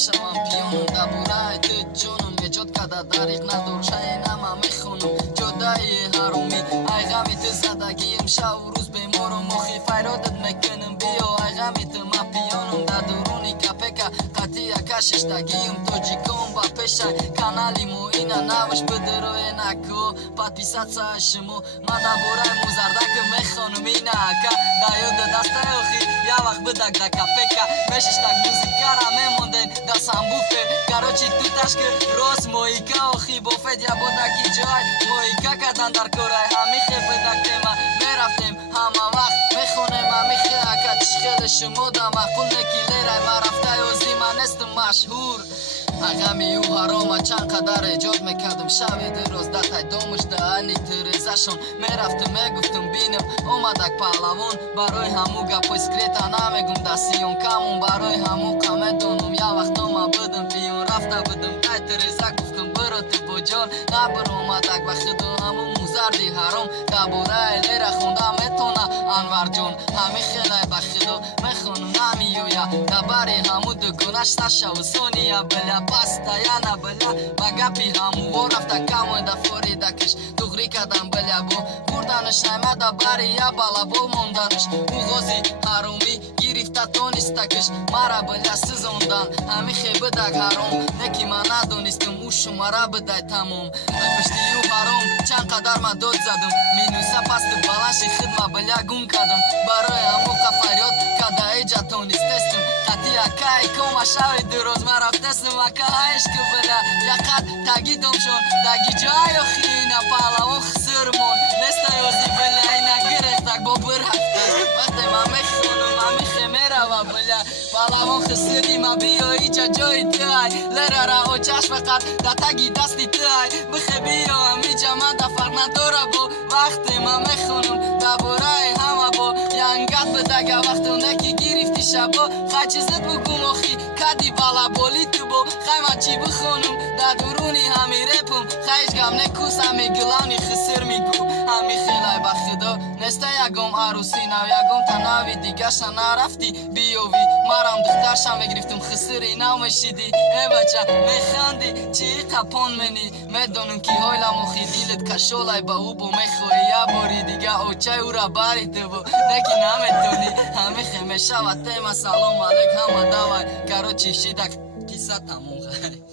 شوم پیانم دبورای تو جانم نجات کده دریغ ندار شاینم میخونم جدای حرومی ای غمی تو زدگیم شب و روز بیمارم مخی فیرادت میکنم بیا ای غمی تو ما پیانم در درونی کپکا قطعی کششتگیم تاجیکم با پیشن کانالی مو اینا نوش بدروی نکو подписаться شمو ما دبورای موزردک میخونم اینا اکا دایود دسته اخی یا وقت بدک دا کپکا میششتک موزیکا را میموندن دا سامبوفه короче تو تشک روز مویکا اخی بوفت یا بودکی جای مویکا کدن در کورای همیخه بدک ما میرفتیم همه وقت میخونم همیخه اکا چشخل شمو دا مقبول نکی لیرای ما رفته یوزی من استم مشهور غمی او حرام چند قدر ایجاد میکردم شب دروز ده تای دومش دهنی تریزشون میرفتم میگفتم بینم اومدک پهلوان برای همو گپای سکریتا نمیگم دستیون کمون برای همو قمه دونم یا وقتا ما بدم بیون رفته بدم تای تریزه گفتم برو تو با جان نبر اومدک بخدو همو موزردی حرام دبوره لیره خونده میتونه انور جون همی خیلی بخدو میخونم نمیویا دبری همو دکونش سشه و سونیا بله پاستا یا نبلا بگپی همو و رفته کمو دا فوری دکش دغری کدم بله بو بردنش نمده بری یا بالا بو موندنش او غازی حرومی گرفته تونستکش مرا بله سزوندن همی خیبه دک حروم نکی من ندونستم او شماره بده تموم پشتی او حروم چند قدر من داد زدم مینوسه پست بلنش خدمه بله گم کدم برای همو فریاد کده ایجا تونستستم قطعی اکای کما شوی دروز من رفتستم اکا عشق بله یقد تگیدم شون دگی جای خینا پهلوان خسرمون نسته یوزی بله اینا گرفتک با برفته وقتی من میخونم من میخمیره و بله پهلوان خسری من بیا ایجا جای تای لره را و چشم قد دا تگی دستی تای بخی بیا همیجا من دا فرق نداره با وقتی من میخونم دبورای همه با ینگت بدگه وقتی نکی گرفتی شبا خچیزت بگم اخی کدی بالا بولی تو با خیمه چی بخونم در درونی همی رپم خیش گم نکوس همی گلانی خسر میگو همی خیلی بخدا نسته یکم عروسی نو یکم تناوی دیگه نرفتی بیوی مرم دخترشم بگرفتم خسری نو مشیدی ای بچه میخندی چی قپان منی میدونم که هایلا مخی دیلت کشولای با او با میخوایی یا باری دیگه اوچه او را باری تو با نکی نمیتونی همی خیمه شود تیمه سلام علیک همه دوای کرو چی شیدک کیسه تموم خیلی